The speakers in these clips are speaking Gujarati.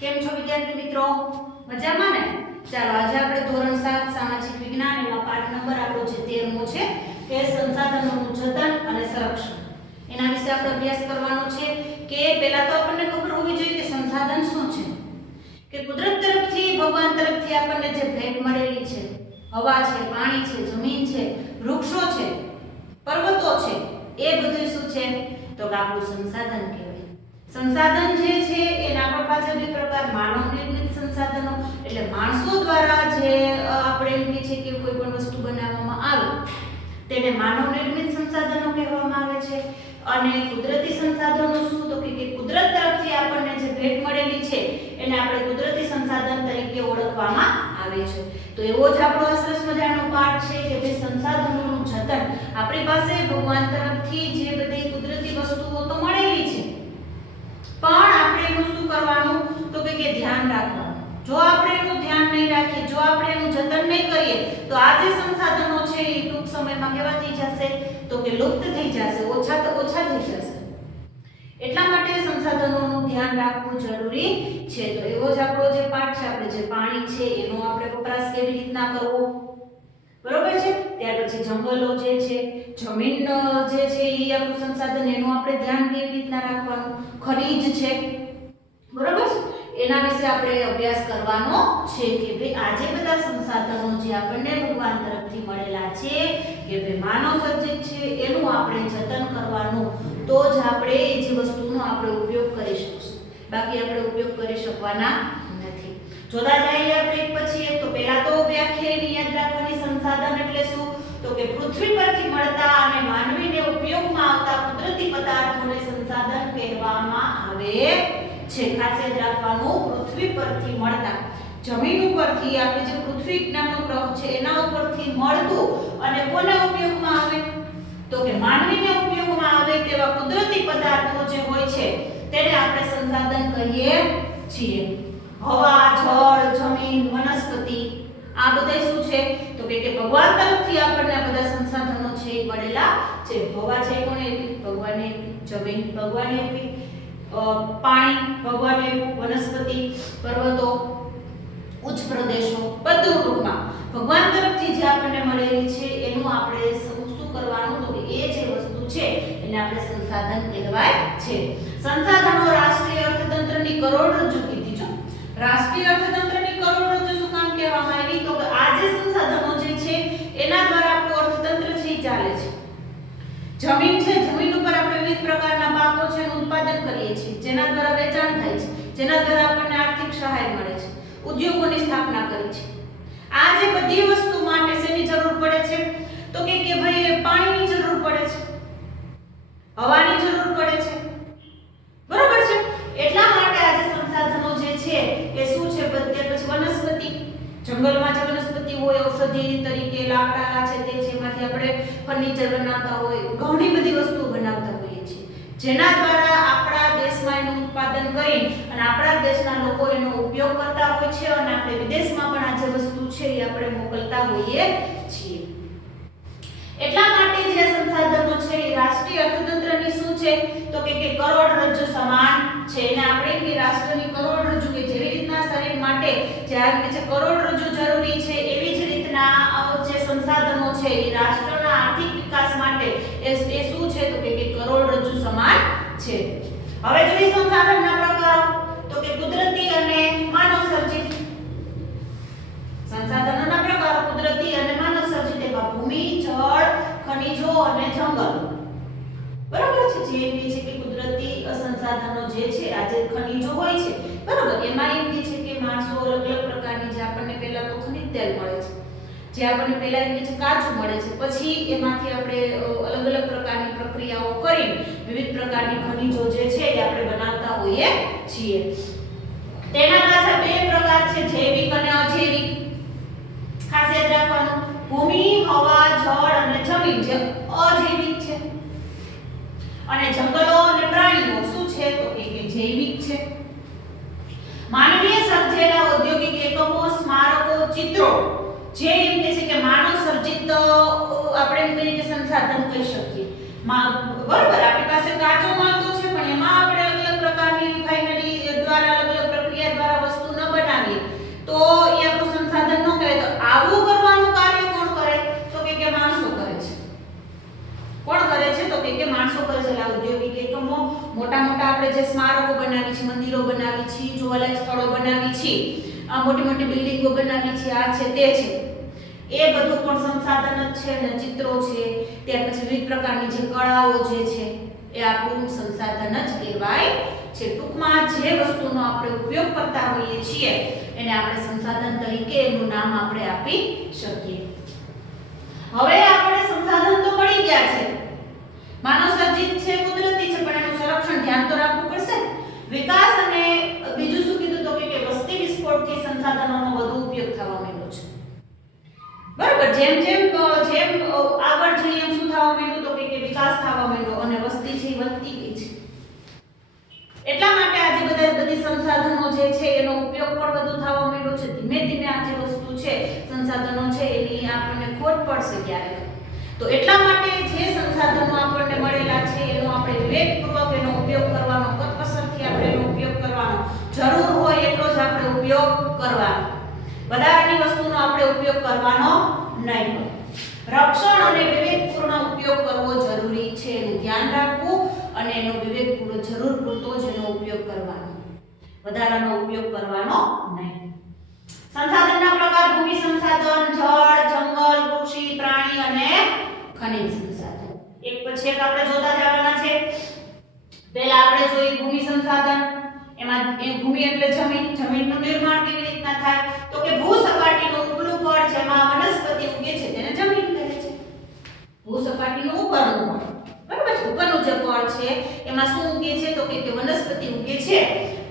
કેમ છો વિદ્યાર્થી મિત્રો? મજામાં ને? ચાલો આજે આપણે ધોરણ 7 સામાજિક વિજ્ઞાન એમાં પાઠ નંબર આપણો જે 13મો છે કે સંસાધનોનું જતન અને સંરક્ષણ. એના વિશે આપણે અભ્યાસ કરવાનો છે કે પહેલા તો આપણને ખબર હોવી જોઈએ કે સંસાધન શું છે. કે કુદરત તરફથી ભગવાન તરફથી આપણને જે ભેટ મળેલી છે, હવા છે, પાણી છે, જમીન છે, વૃક્ષો છે, પર્વતો છે, એ બધું શું છે તો કે આપણું સંસાધન કહેવાય. સંસાધન જે છે એના આપણા પાસે બે પ્રકાર માનવ નિર્મિત સંસાધનો એટલે માણસો દ્વારા જે આપણે એમ કહે છે કે કોઈ પણ વસ્તુ બનાવવામાં આવે તેને માનવ નિર્મિત સંસાધનો કહેવામાં આવે છે. અને કુદરતી સંસાધનો શું તો કે કુદરત તરફથી આપણને જે ભેટ મળેલી છે એને આપણે કુદરતી સંસાધન તરીકે ઓળખવામાં આવે છે. તો એવો જ આપણો સરસ મજાનો પાઠ છે કે જે સંસાધનોનું જતન. આપણી પાસે ભગવાન તરફથી જે બધી કુદરતી વસ્તુઓ તો મળેલી છે પણ આપણે એનું શું કરવાનું તો કે ધ્યાન રાખવાનું. જો આપણે એનું ધ્યાન નહીં રાખીએ, જો આપણે એનું જતન નહીં કરીએ તો આ જે સંસાધનો છે એ ટૂંક સમયમાં કેવા થઈ જશે તો કે લુપ્ત થઈ જશે, ઓછા થઈ જશે. એટલા માટે સંસાધનોનું ધ્યાન રાખવું જરૂરી છે. તો એવો જ આપણો જે પાઠ છે, આપણે જે પાણી છે એનો આપણે વપરાશ કેવી રીતના કરવો, બરોબર છે. ત્યાર પછી જંગલો જે છે, જમીન જે છે એ આપણું સંસાધન, એનું આપણે ધ્યાન કેવી રીતના રાખવાનું, ખનીજ છે, બરોબર છે, એના વિશે આપણે અભ્યાસ કરવાનો છે કે ભાઈ આ જે બધા સંસાધનો જે આપણને ભગવાન તરફથી મળેલા છે કે ભાઈ માનવ સર્જિત છે એનું આપણે જતન કરવાનું. તો જ આપણે એ જે વસ્તુનો આપણે ઉપયોગ કરી શકીશું, બાકી આપણે ઉપયોગ કરી શકવાના નથી. જોતા જઈએ આપણે એક પછી એક. તો પહેલા તો વ્યાખ્યા યાદ રાખવાની. સંસાધન એટલે શું તો કે પૃથ્વી પરથી મળતા અને માનવીને ઉપયોગમાં આવતા કુદરતી પદાર્થોને સંસાધન કહેવામાં આવે છે. ખાસ યાદ રાખવાનું, પૃથ્વી પરથી મળતા, જમીન ઉપરથી આપણે જે પૃથ્વી નામનો ગ્રહ છે એના ઉપરથી મળતું અને કોને ઉપયોગમાં આવે તો કે માનવીને ઉપયોગમાં આવે તેવા કુદરતી પદાર્થો જે હોય છે તેને આપણે સંસાધન કહીએ છીએ. હવા, જળ, જમીન, વનસ્પતિ, આ બધા શું છે તો કે ભગવાન તરફથી આપણને આ બધા સંસાધનો છે એ મળેલા છે. હવા છે કોને આપી? ભગવાને આપી. જમીન ભગવાને આપી. પાણી ભગવાને આપ્યું. વનસ્પતિ, પર્વતો, ઉચ્ચ પ્રદેશો, બધું ટૂંકમાં ભગવાન તરફથી જે આપણને મળેલી છે એનું આપણે શું કરવાનું તો કે એ જે વસ્તુ છે એને આપણે સંસાધન કહેવાય છે. સંસાધનો રાષ્ટ્રીય અર્થતંત્રની કરોડરજ્જુ કીધી છે. રાષ્ટ્રીય અર્થતંત્રની કરોડરજ્જુ શું કામ કહેવામાં આવી તો કે આ જે સંસાધનો જે છે એના દ્વારા આપણું અર્થતંત્ર છે એ ચાલે છે. જમીન છે, જમીન ઉપર આપણે વિવિધ પ્રકારના પાકો છે એનું ઉત્પાદન કરીએ છીએ, જેના દ્વારા વેચાણ થાય છે, જેના દ્વારા આપણને આર્થિક સહાય મળે છે, ઉદ્યોગોની સ્થાપના કરી છે. આ જે બધી વસ્તુ માટે શેની જરૂર પડે છે તો કે ભાઈ પાણીની જરૂર પડે છે, હવાની જરૂર પડે છે, બરોબર છે. એટલા માટે આ જે સંસાધનો જે છે એ શું છે પછી વનસ્પતિ, જંગલમાં જે વનસ્પતિ હોય ઔષધિ તરીકે લાકડા છે તે છે, એમાંથી આપણે ફર્નિચર બનાવતા હોય, ઘણી બધી વસ્તુઓ બનાવતા હોઈએ છીએ, જેના દ્વારા આપણા દેશમાં એનું ઉત્પાદન કરી અને આપણા દેશના લોકો એનો ઉપયોગ કરતા હોય છે અને આપણે વિદેશમાં પણ આ જે વસ્તુ છે એ આપણે મોકલતા હોઈએ છીએ. એટલા માટે જે સંસાધનો છે એ રાષ્ટ્રીય અર્થતંત્રની શું છે તો કે કરોડરજ્જુ સમાન છે. એને આપણે કે રાષ્ટ્રની કરોડરજ્જુ કે જેવી રીતના શરીર માટે જે આપણે જે કરોડરજ્જુ જરૂરી છે એવી જ રીતના જે સંસાધનો છે એ રાષ્ટ્રના આર્થિક વિકાસ માટે એ શું છે તો કે કરોડરજ્જુ સમાન છે. હવે જોઈએ સંસાધનના પ્રકારો તો કે કુદરતી અને માનવ સર્જિત. સંસાધનોના પ્રકારો કુદરતી અને માનવ સર્જિત એમાં ભૂમિ, જળ, ખનિજો અને જંગલ, બરાબર છે. જે એમ છે કે કુદરતી સંસાધનો જે છે આ જે ખનિજો હોય છે, બરાબર, એમાં એમ છે કે માણસો અલગ અલગ પ્રકારની જે આપણને પહેલા તો ખનિજ તેલ મળે છે, જે આપણને પહેલા એમ છે કાચું મળે છે, પછી એમાંથી આપણે અલગ અલગ પ્રકારની પ્રક્રિયાઓ કરી વિવિધ પ્રકારની ખનિજો જે છે એ આપણે બનાવતા હોઈએ છીએ. તેના પાછળ બે પ્રકાર છે, જૈવિક અને અજૈવિક. ખાસ યાદ રાખવાનું, ભૂમિ, હવા, જળ અને જમીન જે અજૈવિક છે અને જંગલો અને પ્રાણીઓ શું છે તો કે જૈવિક છે. માનવીય સર્જેલા ઔદ્યોગિક એકમો, સ્મારકો, ચિત્રો જે એમ કહે છે કે માનવ સર્જિત આપણે એમ કહીએ કે સંસાધન કહી શકીએ. બરોબર, આપણી પાસે કાચો માલ તો છે પણ એમાં આપણે અલગ અલગ પ્રકારની રિફાઇનરી દ્વારા અલગ અલગ પ્રક્રિયા દ્વારા જે સ્મારકો બનાવી છે, મંદિરો બનાવી છે, જોવાલાયક સ્થળો બનાવી છે, મોટી મોટી બિલ્ડિંગો બનાવી છે, આ છે તે છે, એ બધું પણ સંસાધન જ છે. અને ચિત્રો છે, ત્યાર પછી વિવિધ પ્રકારની જે કળાઓ જે છે એ આપણું સંસાધન જ કહેવાય છે. ટૂંકમાં જે વસ્તુનો આપણે ઉપયોગ કરતા હોઈએ છીએ એને આપણે સંસાધન તરીકે એનું નામ આપણે આપી શકીએ. હવે આપણે સંસાધન તો મળી ગયા છે, માનવ સર્જિત છે, કુદરતી છે, પણ એનું સંરક્ષણ ધ્યાન તો રાખવું પડશે. વિકાસ અને બીજું શું કીધું તો કે વસ્તી વિસ્ફોટથી સંસાધનોનો વધુ ઉપયોગ થવા માંડ્યો છે. બરાબર, જેમ જેમ આગળ જઈએ એમ શું થવા માંડ્યું તો કે વિકાસ થવા માંડ્યો અને વસ્તી છે વધતી ગઈ છે. એટલા માટે આજે બધી સંસાધનો જે છે એનો ઉપયોગ પણ વધુ થવા માંડ્યો છે. ધીમે ધીમે આ જે વસ્તુ છે સંસાધનો છે એની આપણને ખોટ પડશે ક્યારેક. તો એટલા માટે જે સંસાધનો આપણને મળેલા છે એનો આપણે વિવેકપૂર્વક એનો ઉપયોગ કરવાનો, કરકસરથી આપણે એનો ઉપયોગ કરવાનો, જરૂર હોય એટલો જ આપણે ઉપયોગ કરવાનો, વધારાની વસ્તુનો આપણે ઉપયોગ કરવાનો નહીં. રક્ષણ અને વિવેકપૂર્ણ ઉપયોગ કરવો જરૂરી છે, એનું ધ્યાન રાખવું અને એનો વિવેકપૂર્ણ જરૂર પૂરતો જ એનો ઉપયોગ કરવાનો, વધારાનો ઉપયોગ કરવાનો નહીં. સંસાધનના પ્રકાર: ભૂમિ સંસાધન, જળ, જંગલ, કૃષિ, પ્રાણી અને ખનિજ સંસાધન. એક પછી એક આપણે જોતા જવાના છે. પહેલા આપણે જોઈએ ભૂમિ સંસાધન. એમાં ભૂમિ એટલે જમીન. જમીનનું નિર્માણ કેવી રીતના થાય તો કે ભૂસપાટીનું ઉપલું પડ જેમાં વનસ્પતિ ઉગે છે તેને જમીન કહે છે. ભૂસપાટીનું ઉપરનું પડ, બરાબર છે, ઉપરનું જે પડ છે એમાં શું ઉગે છે તો કે વનસ્પતિ ઉગે છે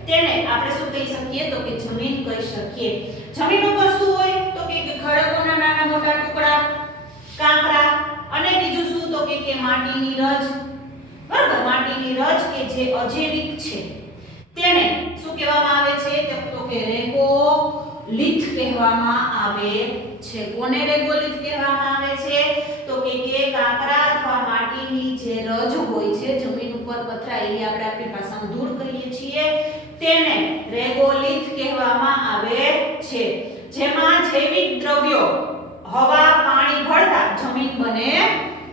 તેને આપણે શું કહી શકીએ તો કે જમીન કહી શકીએ. જમીન ઉપર શું હોય તો કે ખડકોના નાના મોટા ટુકડા, કાંકરા અને બીજું શું તો કે માટીની રજ. બરાબર, માટીની રજ કે જે અજૈવિક છે તેને શું કહેવામાં આવે છે તો કે રેગોલિથ કહેવામાં આવે છે. કોને રેગોલિથ કહેવામાં આવે છે તો કે કાંકરા અથવા માટીની જે રજ હોય છે જમીન ઉપર પથરાયેલી, આપણે આપણી ભાષામાં ધૂળ કહીએ છીએ, તેને રેગોલિથ કહેવામાં આવે છે. જેમાં જૈવિક દ્રવ્યો હવા, પાણી ભળતા જમીન બને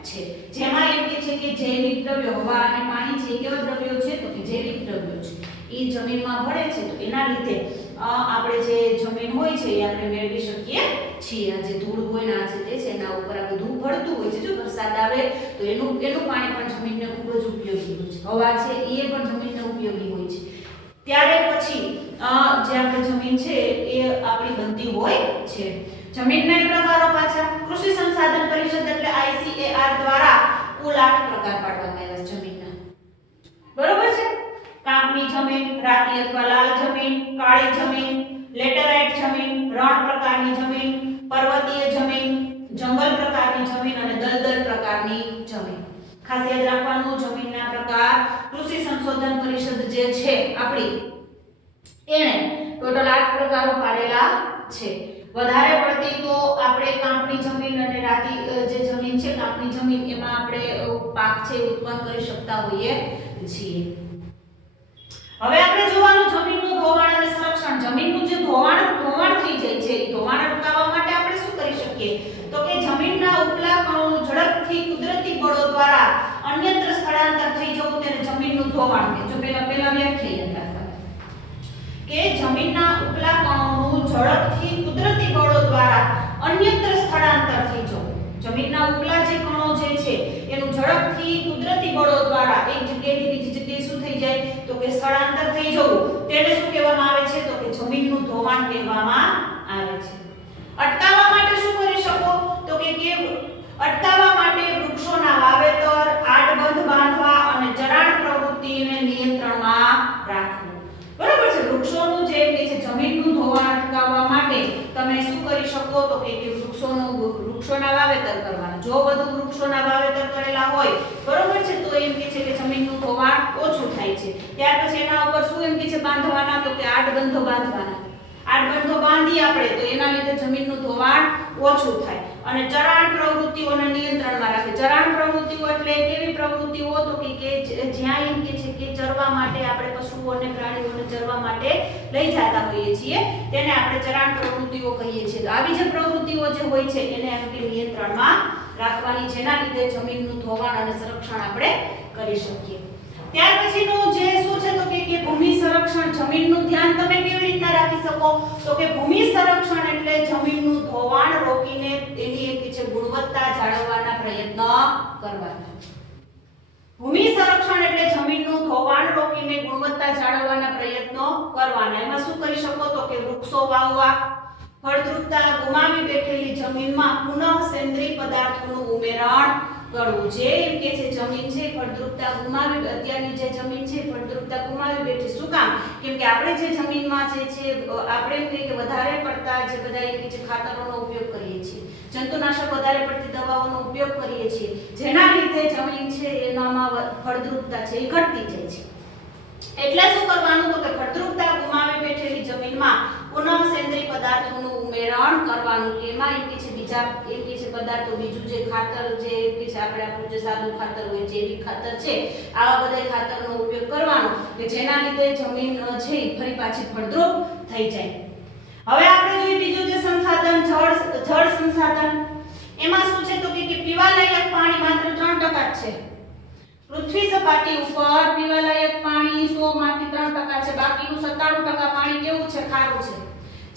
છે. જેમાં એમ કે છે કે જૈવિક દ્રવ્યો હવા અને પાણી છે કેવા દ્રવ્યો છે તો કે જૈવિક દ્રવ્યો છે, એ જમીનમાં ભળે છે. તો એના લીધે આપણે જે જમીન હોય છે એ આપણે મેળવી શકીએ છીએ. આ જે ધૂળ હોય ને આ જે તે છે એના ઉપર આ બધું ભળતું હોય છે. જો વરસાદ આવે તો એનું પાણી પણ જમીનને ખૂબ જ ઉપયોગી હોય છે. હવા છે એ પણ જમીનને ઉપયોગી હોય છે. ત્યારે પછી જે આપણે જમીન છે એ આપણી બનતી હોય છે. જમીનના પ્રકારો પાછા કૃષિ સંસાધન પરિષદ એટલે ICAR દ્વારા કુલ 8 પ્રકાર પાડવામાં આવ્યા છે જમીનના. બરોબર છે. કાપની જમીન, રાતી અથવા લાલ જમીન, કાળી જમીન, લેટેરાઇટ જમીન, રણ પ્રકારની જમીન, પર્વતીય જમીન, જંગલ પ્રકારની જમીન અને દલદલ પ્રકારની જમીન. ખાસ યાદ રાખવાનું જમીનના પ્રકાર કૃષિ સંશોધન પરિષદ જે છે આપણી એને ટોટલ 8 પ્રકારો પાડેલા છે. વધારે પડતી તો આપણે કાપની જમીન અને રાતી જે જમીન છે કાપની જમીન એમાં આપણે પાક છે ઉત્પન્ન કરી શકતા હોઈએ છીએ. હવે આપણે જોવાનું જમીનનું ધોવાણ અને સંરક્ષણ. જમીનનું જે ધોવાણ થઈ જાય છે એ ધોવાણ અટકાવવા માટે આપણે શું કરી શકીએ તો કે જમીનના ઉપલા કણોનું ઝડપથી કુદરતી બળો દ્વારા અન્યત્ર સ્થળાંતર થઈ જવું તેને જમીનનું ધોવાણ કહે. જો પહેલા વ્યાખ્યા યાદ રાખવાની કે જમીનના ઉપલા કણોનું ઝડપથી કુદરતી બળો દ્વારા અન્યત્ર સ્થળાંતર થઈ જવું. જમીનના ઉપલા જે કણો જે છે એનું ઝડપથી કુદરતી બળો દ્વારા એક જગ્યાએથી બીજી જગ્યાએ શું થઈ જાય તો કે સ્થળાંતર થઈ જવું તેને શું કહેવામાં આવે છે તો કે જમીનનું ધોવાણ કહેવામાં આવે છે. અટકાવવા માટે શું કરી શકો તો કે અટકાવવા માટે વૃક્ષોના વાવેતર, આડબંધ બાંધવા અને ચરાણ પ્રવૃત્તિને નિયંત્રણમાં રાખવું. બરાબર છે. વૃક્ષોનું જે કે છે જમીનનું ધોવાણ અટકાવવા માટે તમે શું કરી શકો તો કે વૃક્ષોના વાવેતર કરવાના. જો વધુ વૃક્ષોના વાવેતર કરેલા હોય બરોબર છે તો એમ કે છે કે જમીનનું ધોવાણ ઓછું થાય છે. ત્યાર પછી એના ઉપર શું એમ કે છે બાંધવાના તો કે આડબંધો બાંધવાના. આડબંધો બાંધી આપણે તો એના લીધે જમીનનું ધોવાણ ઓછું થાય અને ચરાણ પ્રવૃત્તિઓને નિયંત્રણમાં રાખે. ચરાણ પ્રવૃત્તિઓ એટલે કેવી પ્રવૃત્તિઓ તો કે જ્યાં એમ કે છે કે ચરવા માટે આપણે પશુઓને પ્રાણીઓને ચરવા માટે લઈ જતા હોઈએ છીએ તેને આપણે ચરાણ પ્રવૃત્તિઓ કહીએ છીએ. તો આવી જે પ્રવૃત્તિઓ જે હોય છે એને આપણે નિયંત્રણમાં રાખવાની જેના લીધે જમીનનું ધોવાણ અને સંરક્ષણ આપણે કરી શકીએ. ત્યાર પછીનું જે શું છે તો કે ભૂમિ સંરક્ષણ, જમીનનું ધ્યાન તમે કેવી રીતના રાખી શકો તો કે ભૂમિ સંરક્ષણ એટલે જમીનનું ધોવાણ રોકીને એની એમ કે છે ગુણવત્તા જાળવવાના પ્રયત્ન કરવાના. ભૂમિ સંરક્ષણ એટલે જમીનનું ધોવાણ રોકીને ગુણવત્તા જાળવવાના પ્રયત્નો કરવાના. એમાં શું કરી શકો તો કે વૃક્ષો વાવવા, ફળદ્રુપતા ગુમાવી બેઠેલી જમીનમાં પુનઃ સેન્દ્રિય પદાર્થોનું ઉમેરણ કરવું. જે એમ કે છે જમીન છે ફળદ્રુપતા ગુમાવી, અત્યારની જે જમીન છે ફળદ્રુપતા ગુમાવી બેઠી. શું કામ? કેમ કે આપણે જે જમીનમાં જે છે આપણે એમ કહીએ કે વધારે પડતા જે બધા એમ કે છે ખાતરોનો ઉપયોગ કરીએ છીએ, જંતુનાશક વધારે પડતી દવાઓનો ઉપયોગ કરીએ છીએ, જેના લીધે જમીન છે એનામાં ફળદ્રુપતા છે એ ઘટતી જાય છે. એટલે શું કરવાનું તો કે ફળદ્રુપતા ગુમાવી બેઠેલી જમીનમાં પુનઃ સેન્દ્રિય પદાર્થોનું ઉમેરણ કરવાનું. કે એમાં એમ કે છે બીજા એમ કે છે પદાર્થો, બીજું જે ખાતર જે એમ કે છે આપણે આપણું જે સાદું ખાતર હોય, જૈવિક ખાતર છે, આવા બધા ખાતરનો ઉપયોગ કરવાનો કે જેના લીધે જમીન છે ફરી પાછી ફળદ્રુપ થઈ જાય. હવે આપણે જોઈએ બીજું જે સંસાધન જળ સંસાધન. એમાં શું છે તો કે પીવાલાયક પાણી માત્ર 3% જ છે. પૃથ્વી સપાટી ઉપર પીવાલાયક પાણી 100 માંથી 3% છે. બાકીનું 97% પાણી કેવું છે? ખારું છે,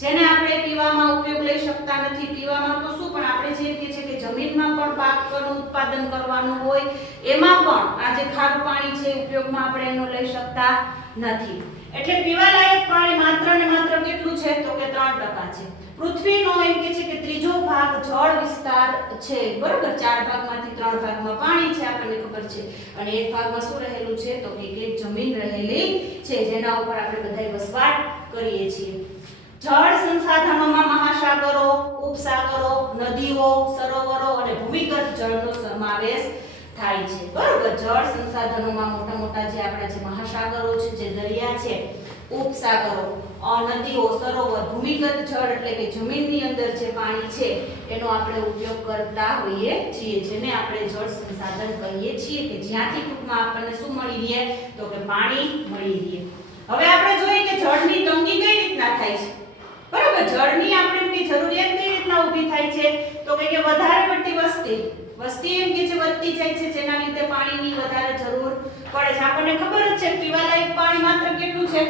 જેને આપણે પીવામાં ઉપયોગ લઈ શકતા નથી. પીવામાં તો શું, પણ આપણે જે કહે છે કે જમીનમાં પણ પાકનું ઉત્પાદન કરવાનું હોય એમાં પણ આ જે ખારું પાણી છે ઉપયોગમાં આપણે એનો લઈ શકતા નથી. એટલે પીવાલાયક પાણી માત્ર ને માત્ર કેટલું છે તો કે 3% છે. પૃથ્વીનો એમ કે છે કે ત્રીજો ભાગ જળ વિસ્તાર છે, બરોબર? 4 ભાગમાંથી 3 ભાગમાં પાણી છે, આપણને ખબર છે, અને એક ભાગમાં શું રહેલું છે તો કે જમીન રહેલી છે, જેના ઉપર આપણે બધાય વસવાટ કરીએ છીએ. જળ સંસાધનોમાં મહાસાગરો, ઉપસાગરો, નદીઓ, સરોવરો અને ભૂમિગત જળનો સમાવેશ થાય છે, બરોબર? જળ સંસાધનોમાં મોટા મોટા જે આપણા જે મહાસાગરો છે, જે દરિયા છે, ઉપસાગરો, નદીઓ, સરોવર, ભૂમિગત જળ એટલે કે જમીનની અંદર જે પાણી છે એનો આપણે ઉપયોગ કરતા હોઈએ છીએ, જેને આપણે જળ સંસાધન કહીએ છીએ, કે જ્યાંથી ટૂંકમાં આપણને શું મળી રહે તો કે પાણી મળી રહે. હવે આપણે જોઈએ કે જળની તંગી કઈ રીતના થાય છે, બરોબર? જળની આપણે જરૂરિયાત કઈ રીતના ઊભી થાય છે તો કે વધારે પડતી વસ્તી એમ કે છે વધતી જાય છે, જેના લીધે પાણીની વધારે જરૂર પડે છે. આપણને ખબર જ છે પીવાલાયક પાણી માત્ર કેટલું છે?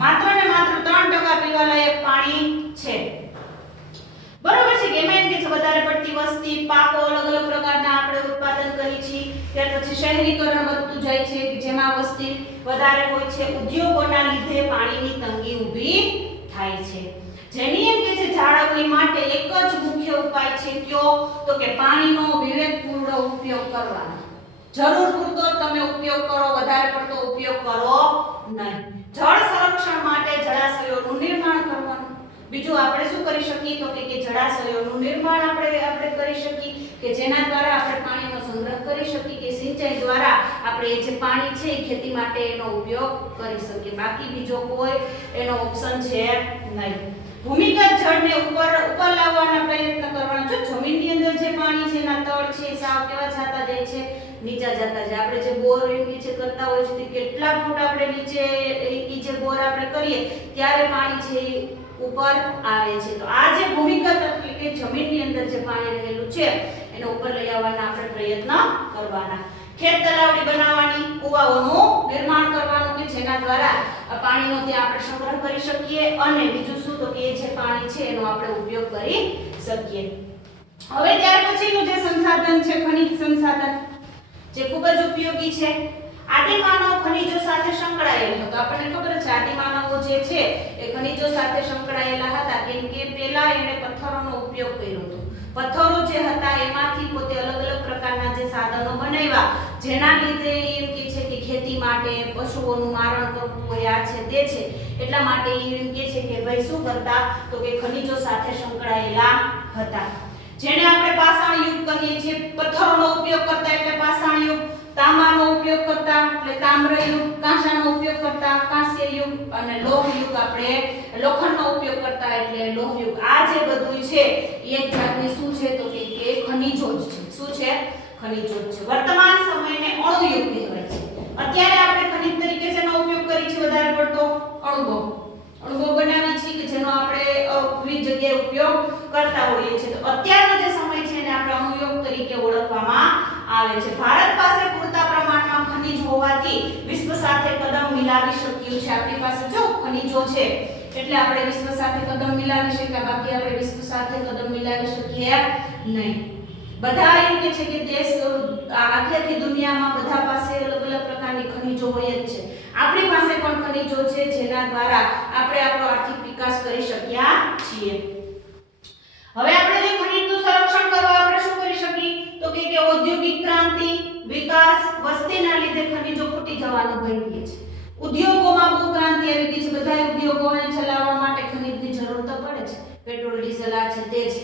માત્ર ને માત્ર 3% પીવાલાયક પાણી છે, બરોબર છે? કે એમાં એમ કે છે વધારે પડતી વસ્તી, પાકો અલગ અલગ પ્રકારના આપણે ઉત્પાદન કરી છીએ, ત્યાર પછી શહેરીકરણ વધતું જાય છે, જેમાં વસ્તી વધારે હોય છે, ઉદ્યોગોના લીધે પાણીની તંગી ઊભી થાય છે. જેની એમ કે છે જાળવણી માટે એક જ મુખ્ય ઉપાય છે કયો તો કે પાણીનો વિવેકપૂર્ણ ઉપયોગ કરવાનો. જરૂર પૂરતો તમે ઉપયોગ કરો, વધારે પડતો ઉપયોગ કરો નહીં. જળ સંરક્ષણ માટે જળાશયોનું નિર્માણ કરવાનું. બીજું આપણે શું કરી શકીએ તો કે જળાશયોનું નિર્માણ આપણે કરી શકીએ, કે જેના દ્વારા આપણે પાણીનો સંગ્રહ કરી શકીએ, કે સિંચાઈ દ્વારા આપણે એ જે પાણી છે એ ખેતી માટે એનો ઉપયોગ કરી શકીએ. બાકી બીજો કોઈ એનો ઓપ્શન છે નહીં. ભૂમિગત જળને ઉપર લાવવાના પ્રયત્ન કરવાના. જો જમીનની અંદર જે પાણી છે એના તળ છે સાવ કેવા જતા જાય છે? નીચા જતા જાય. આપણે જે બોર નીચે કરતા હોય છે કેટલા ફૂટ આપણે નીચે ઈ જે બોર આપણે કરીએ ત્યારે પાણી છે ઉપર આવે છે. તો આ જે ભૂમિગત એટલે કે જમીનની અંદર જે પાણી રહેલું છે એને ઉપર લઈ આવવાના આપણે પ્રયત્ન કરવાના. ખેત તલાવડી બનાવવાની, કુવાઓનું નિર્માણ કરવાનું, કે જેના દ્વારા પાણીનો ત્યાં આપણે સંગ્રહ કરી શકીએ, અને બીજું શું તો કે એ જે પાણી છે એનો આપણે ઉપયોગ કરી શકીએ. હવે ત્યાર પછીનું જે સંસાધન છે ખનિજ સંસાધન, જે ખૂબ જ ઉપયોગી છે. આદિમાનવ ખનિજો સાથે સંકળાયેલો હતો. આપણને ખબર છે આદિમાનવો જે છે એ ખનિજો સાથે સંકળાયેલા હતા, કેમ કે પહેલા એણે પથ્થરોનો ઉપયોગ કર્યો હતો. પથ્થરો જે હતા એમાંથી પોતે અલગ અલગ પ્રકારના જે સાધનો બનાવ્યા, જેના લીધે એમ કે છે કે ખેતી માટે પશુઓનું મારણ કરવું હોય આ છે તે છે, એટલા માટે એમ કે છે કે ભાઈ શું કરતા તો કે ખનિજો સાથે સંકળાયેલા હતા. જેને આપણે પાષાણ યુગ કહીએ છીએ. પથ્થરોનો ઉપયોગ કરતા એટલે પાષાણ યુગ, તાંબાનો ઉપયોગ કરતા એટલે તામ્ર યુગ, કાંસાનો ઉપયોગ કરતા કાંસ્ય યુગ, અને લોહ યુગ આપણે લોખંડનો ઉપયોગ કરતા એટલે લોહ યુગ. આ જે બધું છે એક જાતની શું છે તો કે ખનિજો જ છે. શું છે? ખનિજો જ છે. વર્તમાન સમયને અણુ યુગ કહેવાય છે. અત્યારે આપણે ખનિજ તરીકે શેનો ઉપયોગ કરીએ છીએ વધારે પડતો? અણુબોમ્બ બનાવી છે, કે જેનો આપણે વિવિધ જગ્યાએ ઉપયોગ કરતા હોઈએ છીએ. તો અત્યારનો જે સમય છે એને આપણે અણુયુગ તરીકે ઓળખવામાં આવે છે. ભારત પાસે પૂરતા પ્રમાણમાં ખનિજ હોવાથી મિલાવી શક્યું છે. આપણી પાસે જો ખનિજો છે એટલે આપણે વિશ્વ સાથે કદમ મિલાવી શકીએ, બાકી આપણે વિશ્વ સાથે કદમ મિલાવી શકીએ નહીં. બધા એમ કે છે કે દેશ આખી દુનિયામાં બધા પાસે અલગ અલગ પ્રકારની ખનિજો હોય જ છે. આપણી પાસે પણ ખનિજો છે જેના દ્વારા આપણે આપણો આર્થિક વિકાસ કરી શક્યા છીએ. હવે આપણે જે ખનિજનું સંરક્ષણ કરવા આપણે શું કરી શકીએ તો કે ઔદ્યોગિક ક્રાંતિ, વિકાસ, વસ્તીના લીધે ખનિજો ખૂટી જવાનો ભય રહે છે. ઉદ્યોગોમાં બહુ ક્રાંતિ આવી ગઈ છે. બધા ઉદ્યોગોને ચલાવવા માટે ખનિજની જરૂર તો પડે છે. પેટ્રોલ, ડીઝલ આ છે તે છે.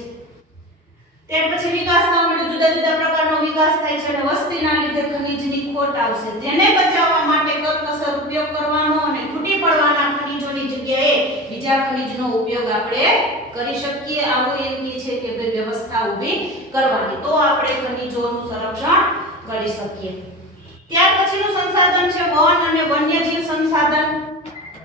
ત્યાર પછી વિકાસના માટે જુદા જુદા પ્રકારનો વિકાસ થાય છે અને વસ્તીના લીધે ખનિજની ખોટ આવશે. તેને બચાવવા માટે કરકસર ઉપયોગ કરવાનો અને ખૂટી પડવાના ખનિજોની જગ્યાએ બીજા ખનિજનો ઉપયોગ આપણે કરી શકીએ. આવું એમ કે છે કે ભાઈ વ્યવસ્થા ઊભી કરવાની, તો આપણે ખનિજોનું સંરક્ષણ કરી શકીએ. ત્યાર પછીનું સંસાધન છે વન અને વન્યજીવ સંસાધન.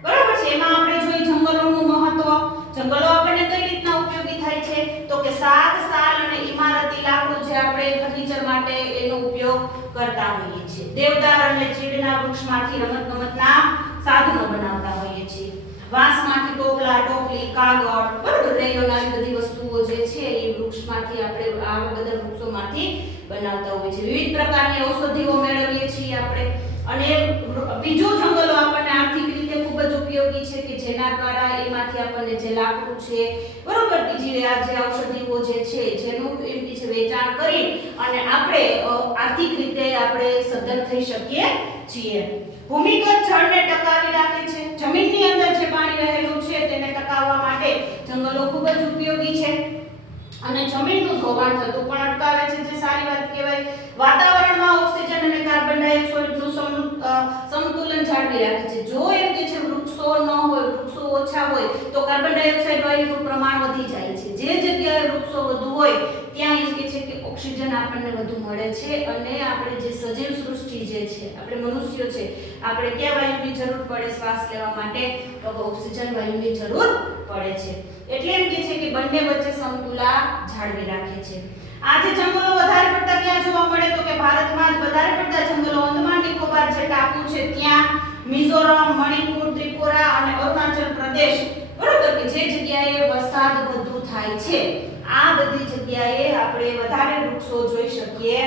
બરાબર છે. એમાં આપણે જોઈએ જંગલોનું મહત્વ. જંગલો આપણને કઈ રીતના ઉપયોગી થાય છે તો કે શાક, સાલ અને ઇમારતી લાકડું જે આપણે ફર્નિચર માટે એનો ઉપયોગ કરતા હોઈએ છીએ. દેવદાર અને ચીડના વૃક્ષમાંથી રમતગમતના સાધનો બનાવતા હોઈએ છીએ. વાંસમાંથી ટોપલા, ટોપલી, કાગળ, બરાબર, રેયોના બધી વસ્તુઓ જે છે એ વૃક્ષમાંથી આપણે આવા બધા વૃક્ષોમાંથી બનાવતા હોઈએ છીએ. વિવિધ પ્રકારની ઔષધિઓ મેળવીએ છીએ આપણે. અને બીજું જંગલો આપણને આર્થિક રીતે ખૂબ જ ઉપયોગી છે કે જેના દ્વારા એમાંથી આપણને જે લાકડું છે, બરોબર, બીજી આ જે ઔષધિઓ જે છે જેનું એમ કે છે વેચાણ કરી અને આપણે આર્થિક રીતે આપણે સદ્ધર થઈ શકીએ છીએ. ભૂમિગત જળને ટકાવી રાખે છે. જમીનની અંદર જે પાણી રહેલું છે તેને ટકાવવા માટે જંગલો ખૂબ જ ઉપયોગી છે. અને જમીનનું ધોવાણ થતું પણ અટકાવે છે, જે સારી વાત કહેવાય. વાતાવરણમાં ઓક્સિજન અને કાર્બન ડાયોક્સાઇડનું સંતુલન જાળવી રાખે છે. જો એમ કે છે વૃક્ષો ન હોય, વૃક્ષો ઓછા હોય તો કાર્બન ડાયોક્સાઇડ વાયુનું પ્રમાણ વધી જાય છે. જે જગ્યાએ વૃક્ષો વધુ હોય ત્યાં એમ કે છે કે ઓક્સિજન આપણને વધુ મળે છે અને આપણે જે સજીવ સૃષ્ટિ જે છે, આપણે મનુષ્યો છે, આપણે ક્યાં વાયુની જરૂર પડે શ્વાસ લેવા માટે તો ઓક્સિજન વાયુની જરૂર પડે છે. એટલે એમ કે છે કે બંને વચ્ચે સમતુલન જાળવી રાખે છે. આ જે જંગલો વધારે પડતા ક્યાં જોવા મળે તો કે ભારતમાં જ વધારે પડતા જંગલો અંદમાન નિકોબાર જે ટાપુ છે ત્યાં, મિઝોરમ, મણિપુર, ત્રિપુરા અને અરુણાચલ પ્રદેશ, બરોબર, કે જે જગ્યાએ વરસાદ વધુ થાય છે આ બધી જગ્યાએ આપણે વધારે વૃક્ષો જોઈ શકીએ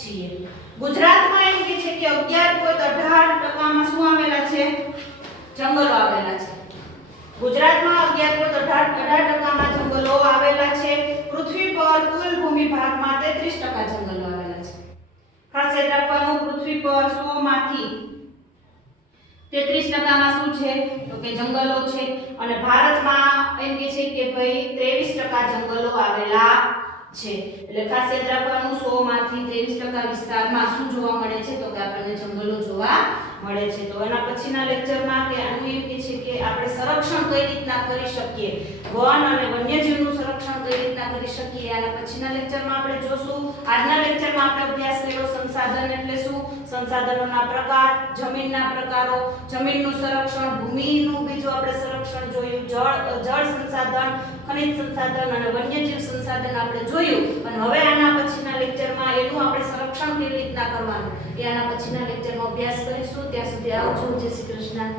છીએ. ગુજરાતમાં એમ કે છે કે 11.18% શું આવેલા છે? જંગલો આવેલા છે. ગુજરાતમાં 11.18% જંગલો આવેલા છે. પૃથ્વી પર કુલ ભૂમિ ભાગમાં 33% જંગલો આવેલા છે. ખાસ યાદ રાખવાનું, પૃથ્વી પર 100 માંથી 33% શું છે તો કે જંગલો છે. અને ભારતમાં એમ કે છે કે ભાઈ 23% જંગલો આવેલા છે. એટલે ખાસ યાદ રાખવાનું, 100 માંથી 23% વિસ્તારમાં શું જોવા મળે છે તો કે આપણને જંગલો જોવા મળે છે. તો એના પછીના લેક્ચરમાં કે આનું એમ કે છે કે આપણે સંરક્ષણ કઈ રીતના કરી શકીએ, વન અને વન્યજીવનું સંરક્ષણ કઈ રીતના કરી શકીએ, આના પછીના લેક્ચરમાં આપણે જોશું. આજના લેક્ચરમાં આપણે અભ્યાસ કર્યો સંસાધન એટલે શું, સંસાધનોના પ્રકાર, જમીનના પ્રકારો, જમીનનું સંરક્ષણ, ભૂમિનું બીજું આપણે સંરક્ષણ જોયું, જળ સંસાધન, ખનિજ સંસાધન અને વન્યજીવ સંસાધન આપણે જોયું. અને હવે આના પછીના લેક્ચરમાં એનું આપણે સંરક્ષણ કેવી રીતના કરવાનું એ આના પછીના લેક્ચરમાં અભ્યાસ કરીશું. ત્યાં સુધી આવજો. જય શ્રી કૃષ્ણ.